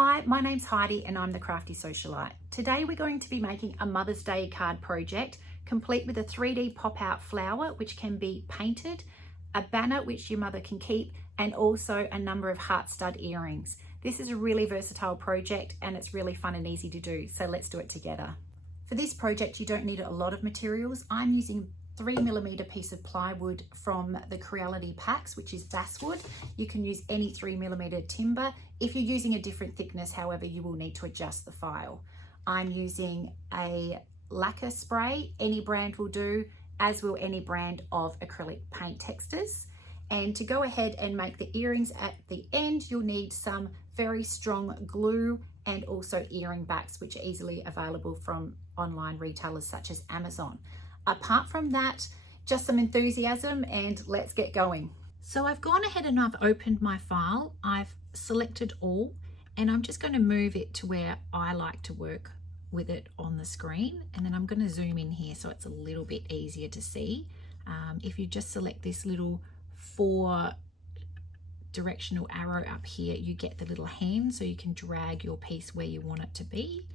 Hi, my name's Heidi and I'm the Crafty Socialite. Today we're going to be making a Mother's Day card project complete with a 3D pop-out flower which can be painted, a banner which your mother can keep, and also a number of heart stud earrings. This is a really versatile project and it's really fun and easy to do, so let's do it together. For this project you don't need a lot of materials. I'm using 3mm piece of plywood from the Creality packs, which is basswood. You can use any 3mm timber. If you're using a different thickness, however, you will need to adjust the file. I'm using a lacquer spray, any brand will do, as will any brand of acrylic paint textures. And to go ahead and make the earrings at the end, you'll need some very strong glue and also earring backs, which are easily available from online retailers such as Amazon. Apart from that, just some enthusiasm and let's get going. So I've gone ahead and I've opened my file. I've selected all and I'm just going to move it to where I like to work with it on the screen. And then I'm going to zoom in here so it's a little bit easier to see. If you just select this little 4 directional arrow up here, you get the little hand so you can drag your piece where you want it to be.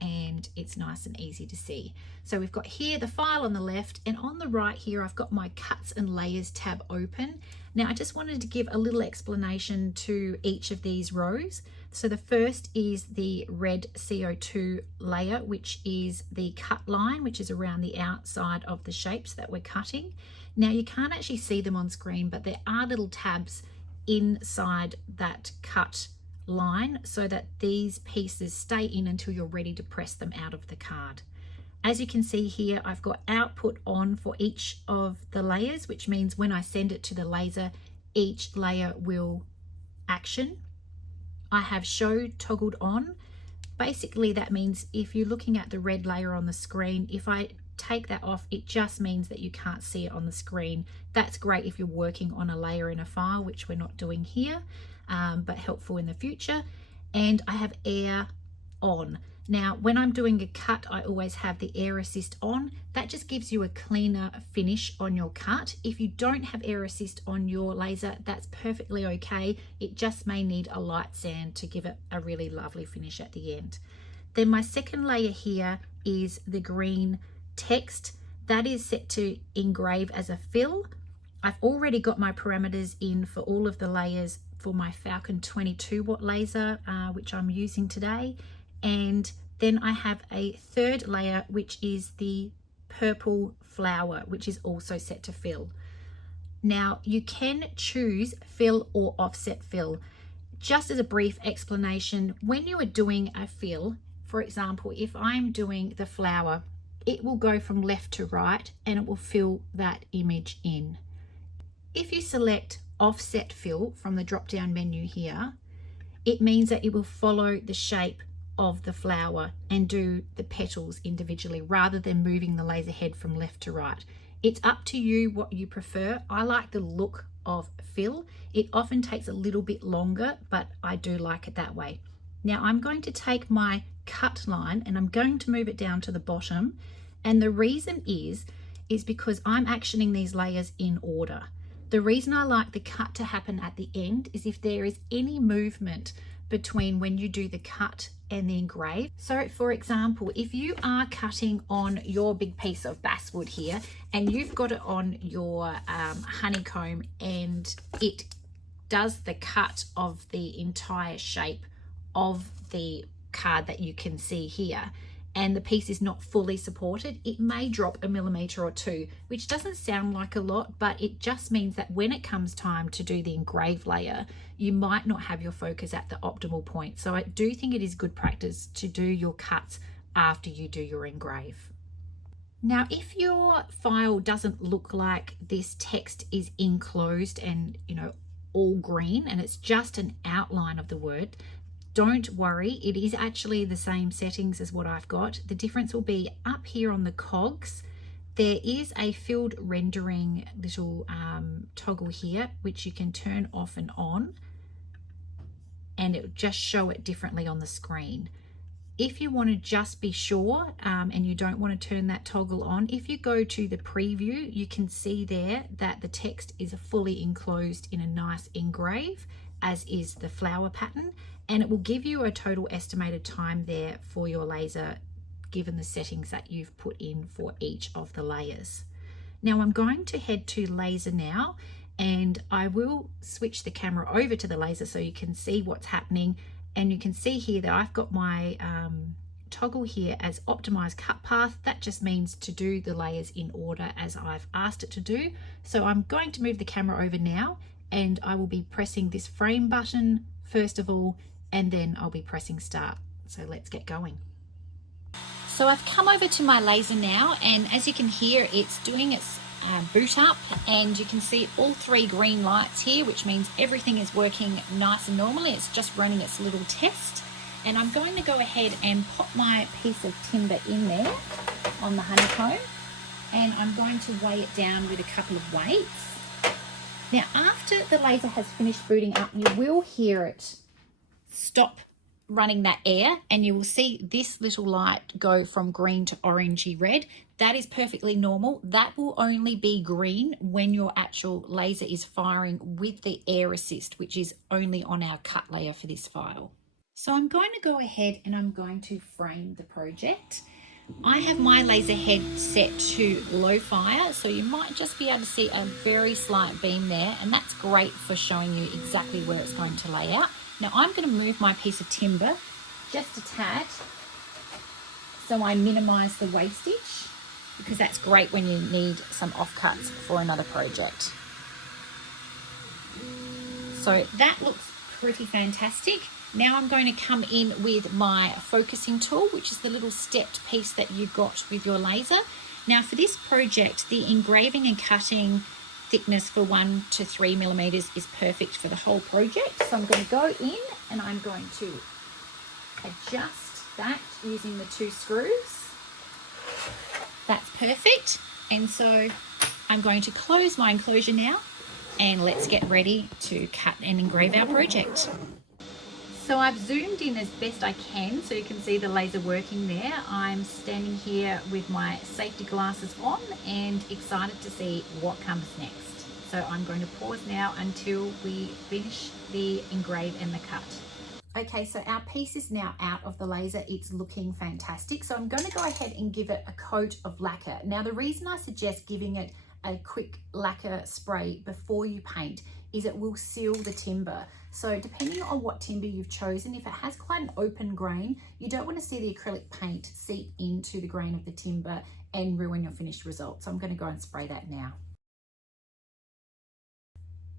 And it's nice and easy to see. So we've got here the file on the left, and on the right here I've got my cuts and layers tab open. Now I just wanted to give a little explanation to each of these rows. So the first is the red CO2 layer, which is the cut line, which is around the outside of the shapes that we're cutting. Now you can't actually see them on screen, but there are little tabs inside that cut line so that these pieces stay in until you're ready to press them out of the card. As you can see here, I've got output on for each of the layers, which means when I send it to the laser, each layer will action. I have show toggled on. Basically that means if you're looking at the red layer on the screen, if I take that off, it just means that you can't see it on the screen. That's great if you're working on a layer in a file, which we're not doing here. But helpful in the future. And I have air on. Now when I'm doing a cut, I always have the air assist on. That just gives you a cleaner finish on your cut. If you don't have air assist on your laser, that's perfectly okay. It just may need a light sand to give it a really lovely finish at the end. Then my second layer here is the green text. That is set to engrave as a fill. I've already got my parameters in for all of the layers for my Falcon 22 watt laser, which I'm using today. And then I have a third layer, which is the purple flower, which is also set to fill. Now you can choose fill or offset fill. Just as a brief explanation, when you are doing a fill, for example, if I'm doing the flower, it will go from left to right and it will fill that image in. If you select offset fill from the drop down menu here, it means that it will follow the shape of the flower and do the petals individually rather than moving the laser head from left to right. It's up to you what you prefer. I like the look of fill. It often takes a little bit longer, but I do like it that way. Now I'm going to take my cut line and I'm going to move it down to the bottom. And the reason is because I'm actioning these layers in order. The reason I like the cut to happen at the end is if there is any movement between when you do the cut and the engrave. So for example, if you are cutting on your big piece of basswood here and you've got it on your honeycomb and it does the cut of the entire shape of the card that you can see here, and the piece is not fully supported, it may drop 1 millimeter or 2, which doesn't sound like a lot, but it just means that when it comes time to do the engrave layer, you might not have your focus at the optimal point. So I do think it is good practice to do your cuts after you do your engrave. Now, if your file doesn't look like this text is enclosed and, all green, and it's just an outline of the word, don't worry, it is actually the same settings as what I've got. The difference will be up here on the cogs. There is a filled rendering little toggle here, which you can turn off and on, and it will just show it differently on the screen. If you want to just be sure and you don't want to turn that toggle on, if you go to the preview, you can see there that the text is fully enclosed in a nice engrave, as is the flower pattern. and it will give you a total estimated time there for your laser given the settings that you've put in for each of the layers. Now I'm going to head to laser now, and I will switch the camera over to the laser so you can see what's happening. And you can see here that I've got my toggle here as optimized cut path. That just means to do the layers in order as I've asked it to do. So I'm going to move the camera over now, and I will be pressing this frame button first of all, and then I'll be pressing start. So let's get going. So I've come over to my laser now, and as you can hear, it's doing its boot up, and you can see all 3 green lights here, which means everything is working nice and normally. It's just running its little test, and I'm going to go ahead and pop my piece of timber in there on the honeycomb, and I'm going to weigh it down with a couple of weights. Now after the laser has finished booting up, you will hear it stop running that air, and you will see this little light go from green to orangey red. That is perfectly normal. That will only be green when your actual laser is firing with the air assist, which is only on our cut layer for this file. So I'm going to go ahead and I'm going to frame the project. I have my laser head set to low fire, so you might just be able to see a very slight beam there, and that's great for showing you exactly where it's going to lay out. Now I'm going to move my piece of timber just a tad so I minimize the wastage, because that's great when you need some offcuts for another project. So that looks pretty fantastic. Now I'm going to come in with my focusing tool, which is the little stepped piece that you got with your laser. Now for this project, the engraving and cutting thickness for 1 to 3 millimeters is perfect for the whole project. So I'm going to go in and I'm going to adjust that using the 2 screws. That's perfect. And so I'm going to close my enclosure now, and let's get ready to cut and engrave our project. So I've zoomed in as best I can so you can see the laser working there. I'm standing here with my safety glasses on and excited to see what comes next. So I'm going to pause now until we finish the engrave and the cut. Okay, so our piece is now out of the laser. It's looking fantastic. So I'm going to go ahead and give it a coat of lacquer. Now the reason I suggest giving it a quick lacquer spray before you paint is it will seal the timber. So depending on what timber you've chosen, if it has quite an open grain, you don't want to see the acrylic paint seep into the grain of the timber and ruin your finished result. So I'm going to go and spray that now.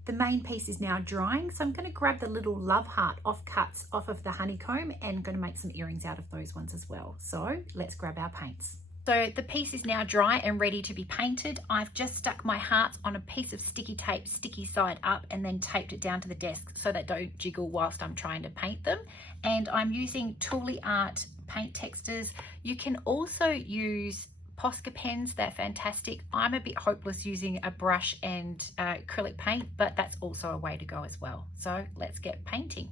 The main piece is now drying, so I'm going to grab the little love heart offcuts off of the honeycomb and going to make some earrings out of those ones as well. So let's grab our paints. So the piece is now dry and ready to be painted. I've just stuck my hearts on a piece of sticky tape, sticky side up, and then taped it down to the desk so they don't jiggle whilst I'm trying to paint them. And I'm using Tooly Art paint textures. You can also use Posca pens, they're fantastic. I'm a bit hopeless using a brush and acrylic paint, but that's also a way to go as well. So let's get painting.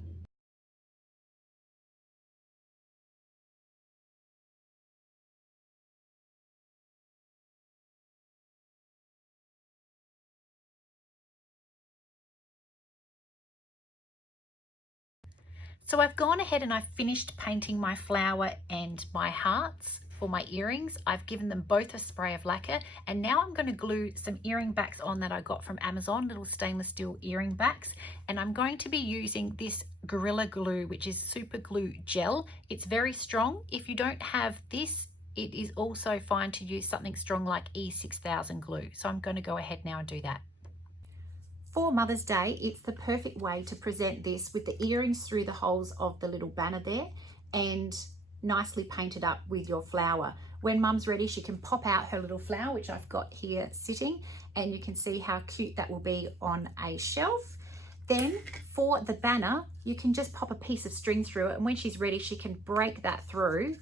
So I've gone ahead and I've finished painting my flower and my hearts for my earrings. I've given them both a spray of lacquer, and now I'm going to glue some earring backs on that I got from Amazon, little stainless steel earring backs, and I'm going to be using this Gorilla Glue, which is super glue gel. It's very strong. If you don't have this, it is also fine to use something strong like E6000 glue. So I'm going to go ahead now and do that. For Mother's Day, it's the perfect way to present this with the earrings through the holes of the little banner there and nicely painted up with your flower. When Mum's ready, she can pop out her little flower, which I've got here sitting, and you can see how cute that will be on a shelf. Then for the banner, you can just pop a piece of string through it, and when she's ready, she can break that through.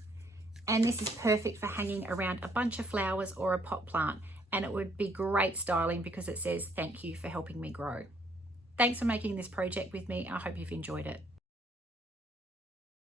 And this is perfect for hanging around a bunch of flowers or a pot plant. And it would be great styling because it says, "Thank you for helping me grow." Thanks for making this project with me. I hope you've enjoyed it.